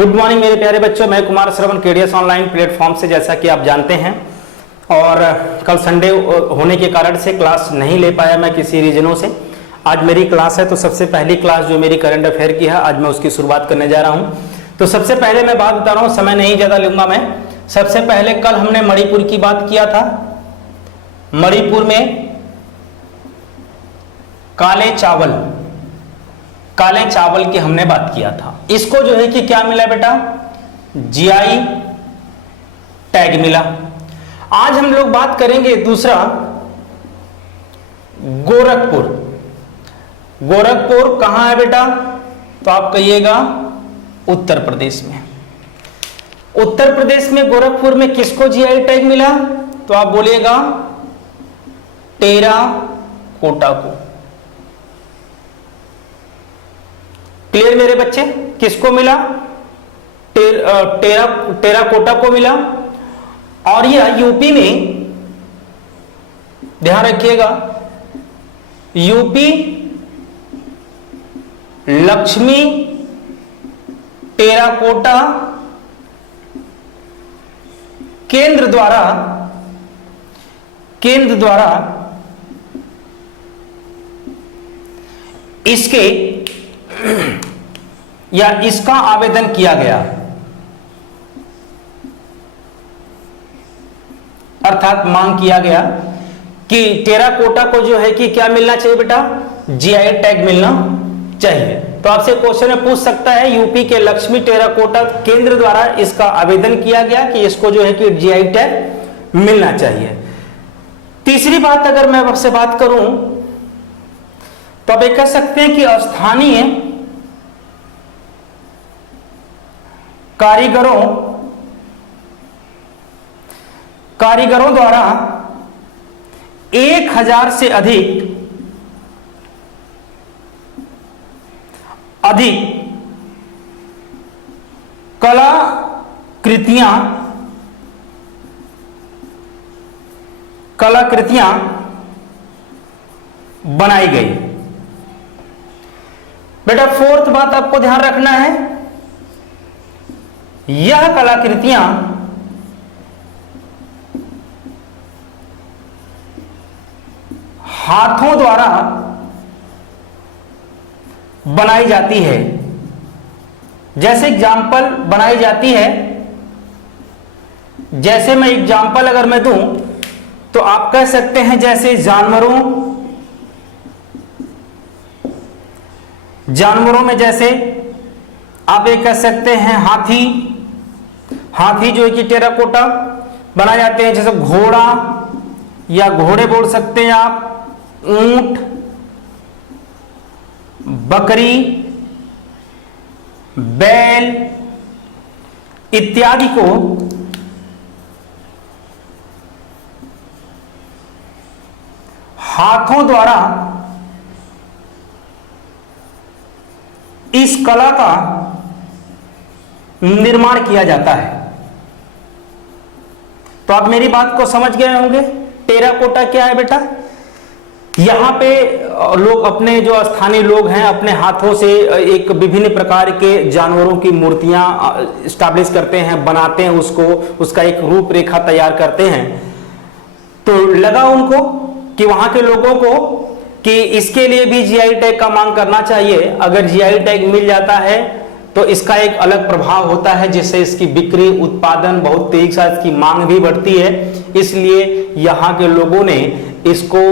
Good morning मेरे प्यारे बच्चों, मैं कुमार श्रवण केडीएस ऑनलाइन प्लेटफॉर्म से, जैसा कि आप जानते हैं, और कल संडे होने के कारण से क्लास नहीं ले पाया मैं किसी रीजनों से। आज मेरी क्लास है, तो सबसे पहली क्लास जो मेरी करंट अफेयर की है, आज मैं उसकी शुरुआत करने जा रहा हूं। तो सबसे पहले मैं बात बता रहा हूं, समय नहीं ज्यादा लूंगा मैं। सबसे पहले कल हमने मणिपुर की बात किया था। मणिपुर में काले चावल की हमने बात किया था। इसको जो है कि क्या मिला बेटा, जीआई टैग मिला। आज हम लोग बात करेंगे दूसरा, गोरखपुर कहां है बेटा, तो आप कहिएगा उत्तर प्रदेश में। उत्तर प्रदेश में गोरखपुर में किसको जीआई टैग मिला, तो आप बोलिएगा टेराकोटा को। क्लियर मेरे बच्चे, किसको मिला, टेराकोटा को मिला। और यह यूपी में, ध्यान रखिएगा, यूपी लक्ष्मी टेराकोटा केंद्र द्वारा इसके या इसका आवेदन किया गया, अर्थात मांग किया गया कि टेराकोटा को जो है कि क्या मिलना चाहिए बेटा, जीआई टैग मिलना चाहिए। तो आपसे क्वेश्चन में पूछ सकता है, यूपी के लक्ष्मी टेराकोटा केंद्र द्वारा इसका आवेदन किया गया कि इसको जो है कि जीआई टैग मिलना चाहिए। तीसरी बात अगर मैं आपसे बात करूं, तो आप ये कह सकते हैं कि स्थानीय कारीगरों द्वारा 1000 से अधिक कलाकृतियां बनाई गई। बेटा फोर्थ बात आपको ध्यान रखना है, यह कलाकृतियां हाथों द्वारा बनाई जाती है। जैसे एग्जाम्पल बनाई जाती है, जैसे मैं एग्जाम्पल अगर मैं दूं, तो आप कह सकते हैं जैसे जानवरों में जैसे आप ये कह सकते हैं हाथी जो है कि टेराकोटा बनाए जाते हैं। जैसे घोड़ा या घोड़े बोल सकते हैं आप, ऊंट, बकरी, बैल इत्यादि को हाथों द्वारा इस कला का निर्माण किया जाता है। तो आप मेरी बात को समझ गए होंगे। टेराकोटा क्या है बेटा, यहां पे लोग अपने जो स्थानीय लोग हैं अपने हाथों से एक विभिन्न प्रकार के जानवरों की मूर्तियां स्टैब्लिश करते हैं, बनाते हैं, उसका एक रूपरेखा तैयार करते हैं। तो लगा उनको कि वहां के लोगों को कि इसके लिए भी जीआई टैग का मांग करना चाहिए। अगर जीआई टैग मिल जाता है तो इसका एक अलग प्रभाव होता है, जिससे इसकी बिक्री, उत्पादन बहुत तेजी से, इसकी मांग भी बढ़ती है। इसलिए यहां के लोगों ने इसको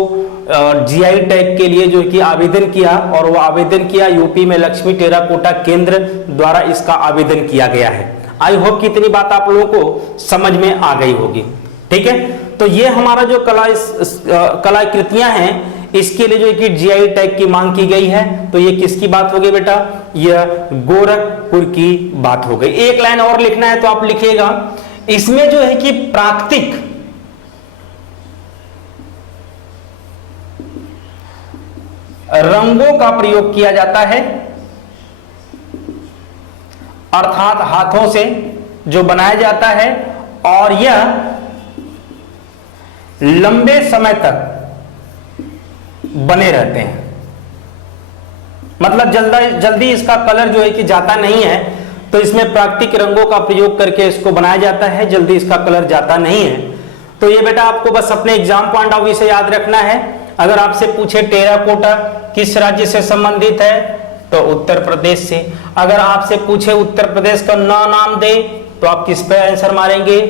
जीआई टैग के लिए जो कि आवेदन किया, और वो आवेदन किया यूपी में लक्ष्मी टेराकोटा केंद्र द्वारा इसका आवेदन किया गया है। आई होप कि इतनी बात आप लोगों को समझ में आ गई होगी। ठीक है, तो ये हमारा जो कलाकृतियां हैं, इसके लिए जो कि जीआई टैग की मांग की गई है। तो ये किसकी बात हो गई बेटा, यह गोरखपुर की बात हो गई। एक लाइन और लिखना है तो आप लिखिएगा, इसमें जो है कि प्राकृतिक रंगों का प्रयोग किया जाता है, अर्थात हाथों से जो बनाया जाता है, और यह लंबे समय तक बने रहते हैं। मतलब जल्दी इसका कलर जो है कि जाता नहीं है। तो इसमें प्राकृतिक रंगों का प्रयोग करके इसको बनाया जाता है, जल्दी इसका कलर जाता नहीं है। तो ये बेटा आपको बस अपने एग्जाम पॉइंट ऑफ व्यू से याद रखना है। अगर आपसे पूछे टेराकोटा किस राज्य से संबंधित है, तो उत्तर प्रदेश से। अगर आपसे पूछे उत्तर प्रदेश का नाम दे, तो आप किस पे आंसर मारेंगे,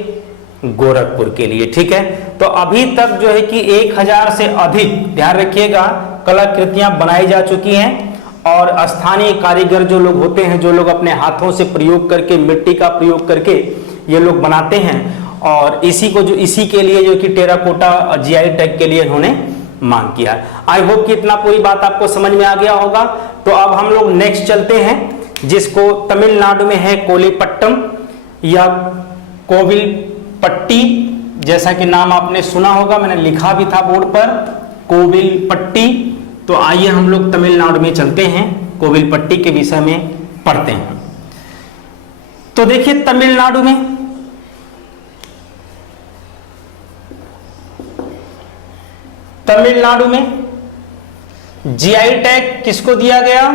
गोरखपुर के लिए। ठीक है, तो अभी तक जो है कि 1000 से अधिक, ध्यान रखिएगा, कलाकृतियां बनाई जा चुकी हैं। और स्थानीय कारीगर जो लोग होते हैं, जो लोग अपने हाथों से प्रयोग करके, मिट्टी का प्रयोग करके ये लोग बनाते हैं, और इसी के लिए जो कि टेराकोटा जीआई टैग के लिए इन्होंने मांग किया। आई होप कि इतना पूरी बात आपको समझ में आ गया होगा। तो अब हम लोग नेक्स्ट चलते हैं, जिसको तमिलनाडु में है कोलीपट्टम या कोविलपट्टी, जैसा कि नाम आपने सुना होगा, मैंने लिखा भी था बोर्ड पर, कोविलपट्टी। तो आइए हम लोग तमिलनाडु में चलते हैं, कोविलपट्टी के विषय में पढ़ते हैं। तो देखिए तमिलनाडु में जीआई टैग किसको दिया गया,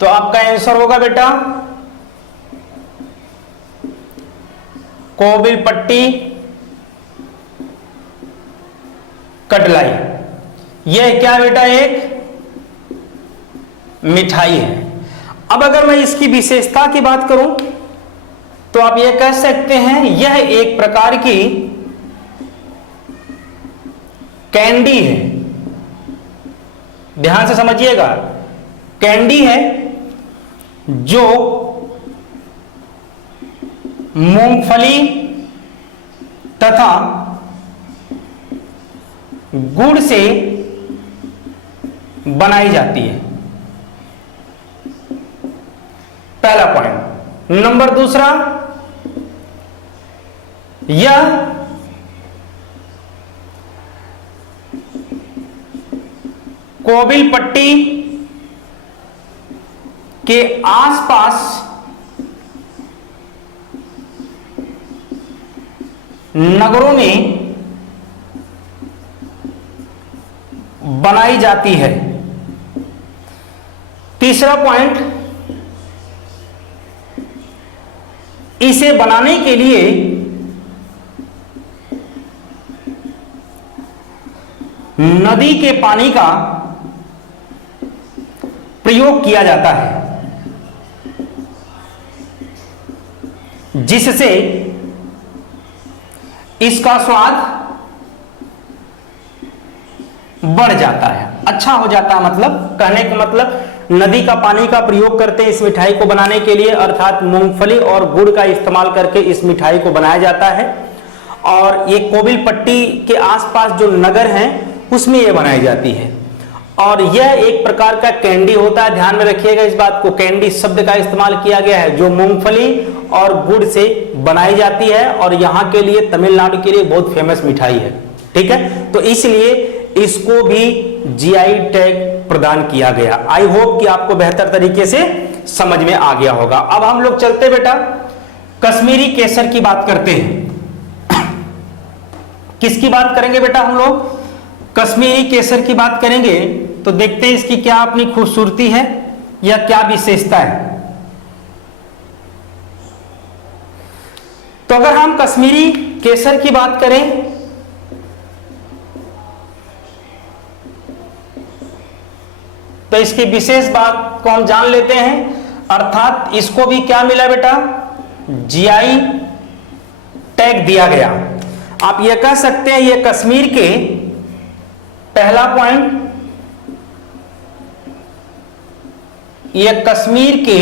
तो आपका आंसर होगा बेटा कोविलपट्टी कटलाई। यह क्या बेटा, एक मिठाई है। अब अगर मैं इसकी विशेषता की बात करूं, तो आप यह कह सकते हैं यह एक प्रकार की कैंडी है। ध्यान से समझिएगा, कैंडी है जो मूंगफली तथा गुड़ से बनाई जाती है। पहला पॉइंट। नंबर दूसरा, यह कोविलपट्टी के आसपास नगरों में बनाई जाती है। तीसरा पॉइंट, इसे बनाने के लिए नदी के पानी का प्रयोग किया जाता है, जिससे इसका स्वाद बढ़ जाता है, अच्छा हो जाता है। मतलब कहने का मतलब, नदी का पानी का प्रयोग करते हैं इस मिठाई को बनाने के लिए, अर्थात मूंगफली और गुड़ का इस्तेमाल करके इस मिठाई को बनाया जाता है। और ये कोविलपट्टी के आसपास जो नगर हैं उसमें ये बनाई जाती है। और यह एक प्रकार का कैंडी होता है, ध्यान में रखिएगा इस बात को, कैंडी शब्द का इस्तेमाल किया गया है, जो मूंगफली और गुड़ से बनाई जाती है और यहाँ के लिए, तमिलनाडु के लिए बहुत फेमस मिठाई है। ठीक है, तो इसलिए इसको भी जीआई टैग प्रदान किया गया। आई होप कि आपको बेहतर तरीके से समझ में आ गया होगा। अब हम लोग चलते बेटा कश्मीरी केसर की बात करते हैं। किसकी बात करेंगे बेटा हम लोग, कश्मीरी केसर की बात करेंगे। तो देखते हैं इसकी क्या अपनी खूबसूरती है या क्या विशेषता है। तो अगर हम कश्मीरी केसर की बात करें, तो इसकी विशेष बात को हम जान लेते हैं। अर्थात इसको भी क्या मिला बेटा, जीआई टैग दिया गया। आप यह कह सकते हैं यह कश्मीर के, पहला पॉइंट, यह कश्मीर के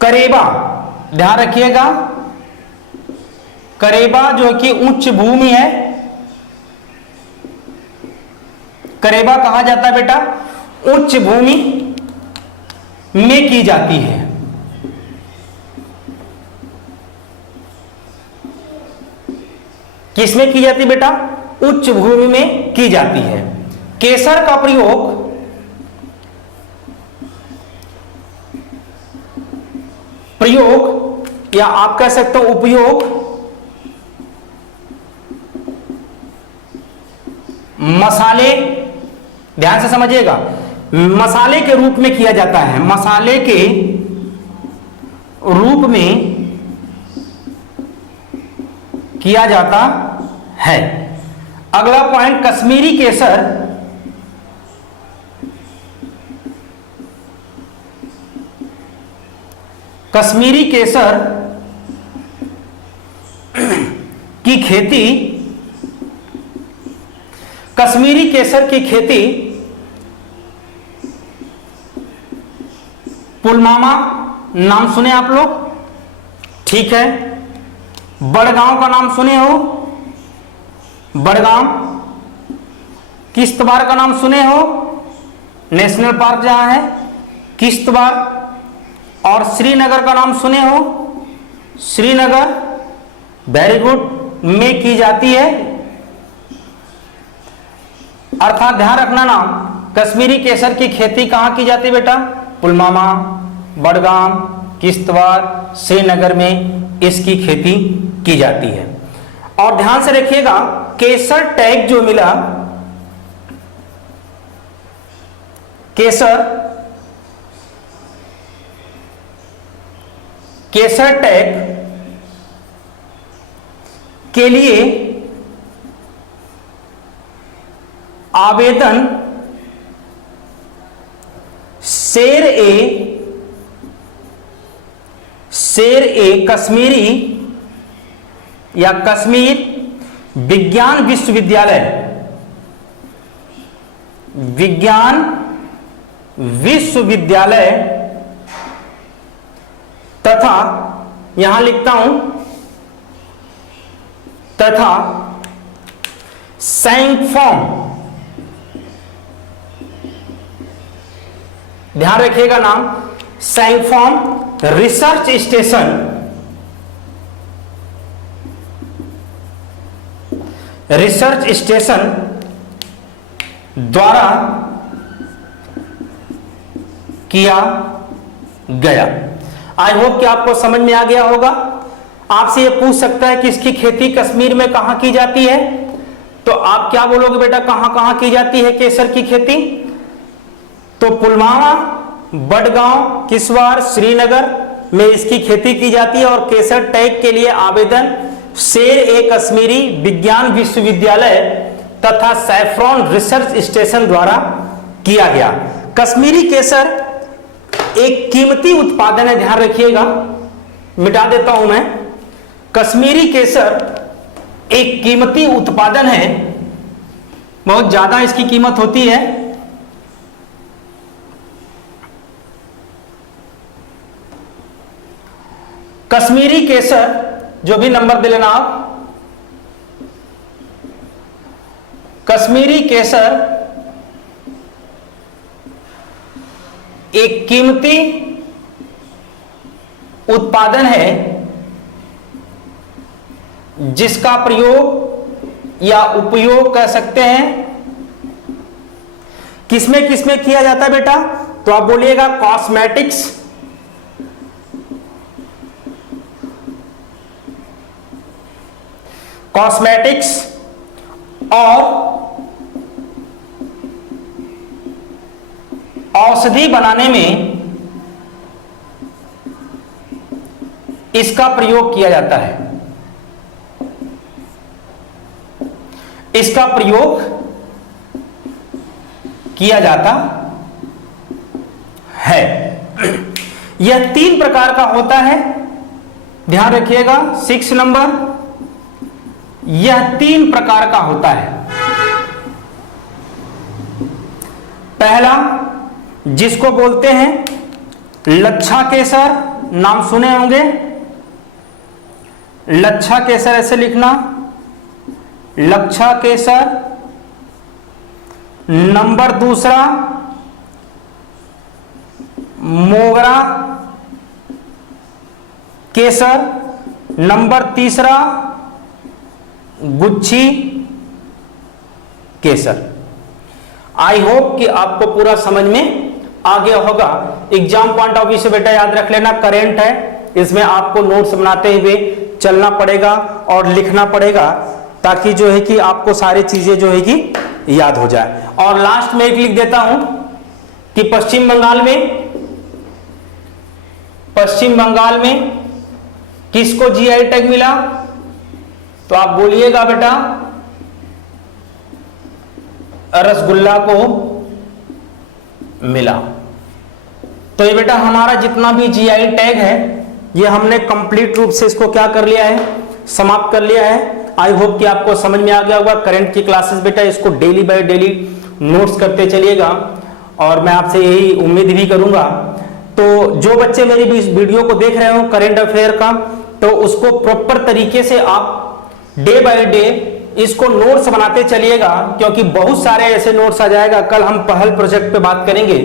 करेबा, ध्यान रखिएगा, करेबा जो कि उच्च भूमि है, करेबा कहा जाता है बेटा उच्च भूमि में की जाती है। किसमें की जाती है बेटा, उच्च भूमि में की जाती है। केसर का प्रयोग या आप कह सकते हो उपयोग मसाले, ध्यान से समझिएगा, मसाले के रूप में किया जाता है, मसाले के रूप में किया जाता है। अगला पॉइंट, कश्मीरी केसर कश्मीरी केसर की खेती, कश्मीरी केसर की खेती पुलवामा नाम सुने आप लोग, ठीक है। बड़गांव का नाम सुने हो, बड़गांव। किश्तवाड़ का नाम सुने हो, नेशनल पार्क जहां है किश्तवाड़। और श्रीनगर का नाम सुने हो, श्रीनगर, वेरी गुड, में की जाती है। अर्थात ध्यान रखना नाम, कश्मीरी केसर की खेती कहां की जाती है बेटा? पुलवामा, बड़गाम, किश्तवाड़, श्रीनगर में इसकी खेती की जाती है। और ध्यान से रखिएगा, केसर टैग जो मिला, केसर टैग के लिए आवेदन शेर ए कश्मीरी या कश्मीर विज्ञान विश्वविद्यालय तथा, यहां लिखता हूं, तथा सैंगफॉम, ध्यान रखिएगा नाम, सैंगफॉम रिसर्च स्टेशन द्वारा किया गया। आई होप कि आपको समझ में आ गया होगा। आपसे ये पूछ सकता है कि इसकी खेती कश्मीर में कहां की जाती है, तो आप क्या बोलोगे बेटा, कहां कहां की जाती है केसर की खेती? तो पुलवामा, बड़गांव, किश्तवाड़, श्रीनगर में इसकी खेती की जाती है। और केसर टैग के लिए आवेदन शेर ए कश्मीरी विज्ञान विश्वविद्यालय तथा सैफ्रॉन रिसर्च स्टेशन द्वारा किया गया। कश्मीरी केसर एक कीमती उत्पादन है, ध्यान रखिएगा, मिटा देता हूं मैं। कश्मीरी केसर एक कीमती उत्पादन है, बहुत ज्यादा इसकी कीमत होती है। कश्मीरी केसर, जो भी नंबर दे लेना आप, कश्मीरी केसर एक कीमती उत्पादन है जिसका प्रयोग या उपयोग कह सकते हैं किसमें किसमें किया जाता है बेटा? तो आप बोलिएगा कॉस्मेटिक्स, और औषधि बनाने में इसका प्रयोग किया जाता है। इसका प्रयोग किया जाता है। यह 3 प्रकार का होता है, ध्यान रखिएगा। 6 नंबर, यह 3 प्रकार का होता है। पहला, जिसको बोलते हैं लच्छा केसर, नाम सुने होंगे, लच्छा केसर, ऐसे लिखना, लच्छा केसर। नंबर दूसरा, मोगरा केसर। नंबर तीसरा, गुच्छी केसर। आई होप कि आपको पूरा समझ में आ गया होगा। एग्जाम पॉइंट ऑफ व्यू से बेटा याद रख लेना, करेंट है, इसमें आपको नोट्स बनाते हुए चलना पड़ेगा और लिखना पड़ेगा, ताकि जो है कि आपको सारी चीजें जो है कि याद हो जाए। और लास्ट में एक लिख देता हूं कि पश्चिम बंगाल में किसको जीआई टैग मिला? तो आप बोलिएगा बेटा रसगुल्ला को मिला। तो ये बेटा हमारा जितना भी जीआई टैग है ये हमने कंप्लीट रूप से इसको क्या कर लिया है, समाप्त कर लिया है। आई होप कि आपको समझ में आ गया होगा। करंट की क्लासेस बेटा इसको डेली बाय डेली नोट्स करते चलिएगा और मैं आपसे यही उम्मीद भी करूंगा। तो जो बच्चे मेरी भी इस वीडियो को देख रहे हो करंट अफेयर का, तो उसको प्रॉपर तरीके से आप डे बाय डे इसको नोट्स बनाते चलिएगा, क्योंकि बहुत सारे ऐसे नोट्स आ जाएगा। कल हम पहल प्रोजेक्ट पे बात करेंगे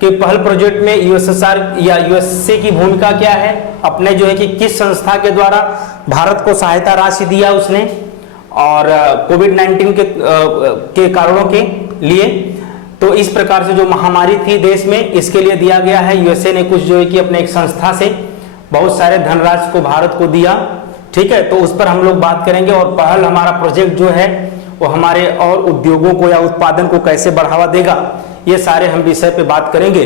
कि पहल प्रोजेक्ट में यूएसएसआर या यूएसए की भूमिका क्या है, अपने जो है कि किस संस्था के द्वारा भारत को सहायता राशि दिया उसने, और कोविड-19 के कारणों के लिए। तो इस प्रकार से जो महामारी थी देश में, इसके लिए दिया गया है। यूएसए ने कुछ जो है कि अपने एक संस्था से बहुत सारे धनराशि को भारत को दिया, ठीक है। तो उस पर हम लोग बात करेंगे। और पहल हमारा प्रोजेक्ट जो है वो हमारे और उद्योगों को या उत्पादन को कैसे बढ़ावा देगा, ये सारे हम विषय पे बात करेंगे।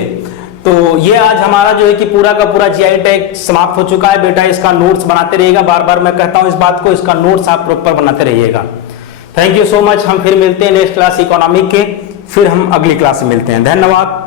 तो ये आज हमारा जो है कि पूरा का पूरा जीआई टैग समाप्त हो चुका है बेटा। इसका नोट्स बनाते रहिएगा, बार बार मैं कहता हूं इस बात को, इसका नोट्स आप प्रॉपर बनाते रहिएगा। Thank you so much. हम फिर मिलते हैं नेक्स्ट क्लास इकोनॉमिक के, फिर हम अगली क्लास में मिलते हैं। धन्यवाद।